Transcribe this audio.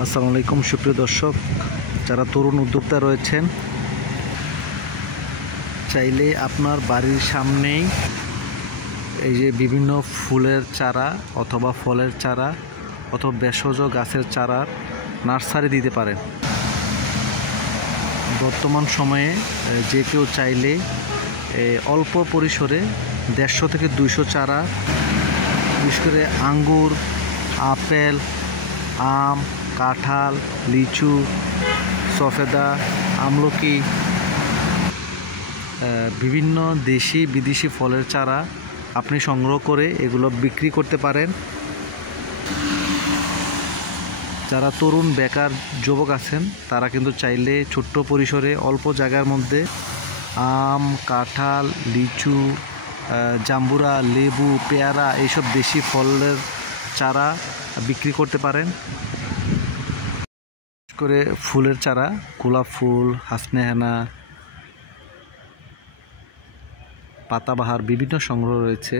আসসালামু আলাইকুম সুপ্রিয় দর্শক, যারা তরুণ উদ্যোক্তা রয়েছেন, চাইলে আপনার বাড়ির সামনেই এই যে বিভিন্ন ফুলের চারা অথবা ফলের চারা অথবা ভেষজ গাছের চারার নার্সারি দিতে পারেন। বর্তমান সময়ে যে কেউ চাইলে অল্প পরিসরে 150 থেকে 200 চারা, বিশেষ করে আঙ্গুর, আপেল, আম, কাঁঠাল, লিচু, সফেদা, আমলকি, বিভিন্ন দেশি বিদেশি ফলের চারা আপনি সংগ্রহ করে এগুলো বিক্রি করতে পারেন। যারা তরুণ বেকার যুবক আছেন তারা কিন্তু চাইলে ছোট্ট পরিসরে অল্প জায়গার মধ্যে আম, কাঁঠাল, লিচু, জাম্বুরা, লেবু, পেয়ারা এইসব দেশি ফলের চারা বিক্রি করতে পারেন। করে ফুলের চারা, গোলাপ ফুল, হাসনেহেনা, পাতাবাহার বিভিন্ন সংগ্রহ রয়েছে।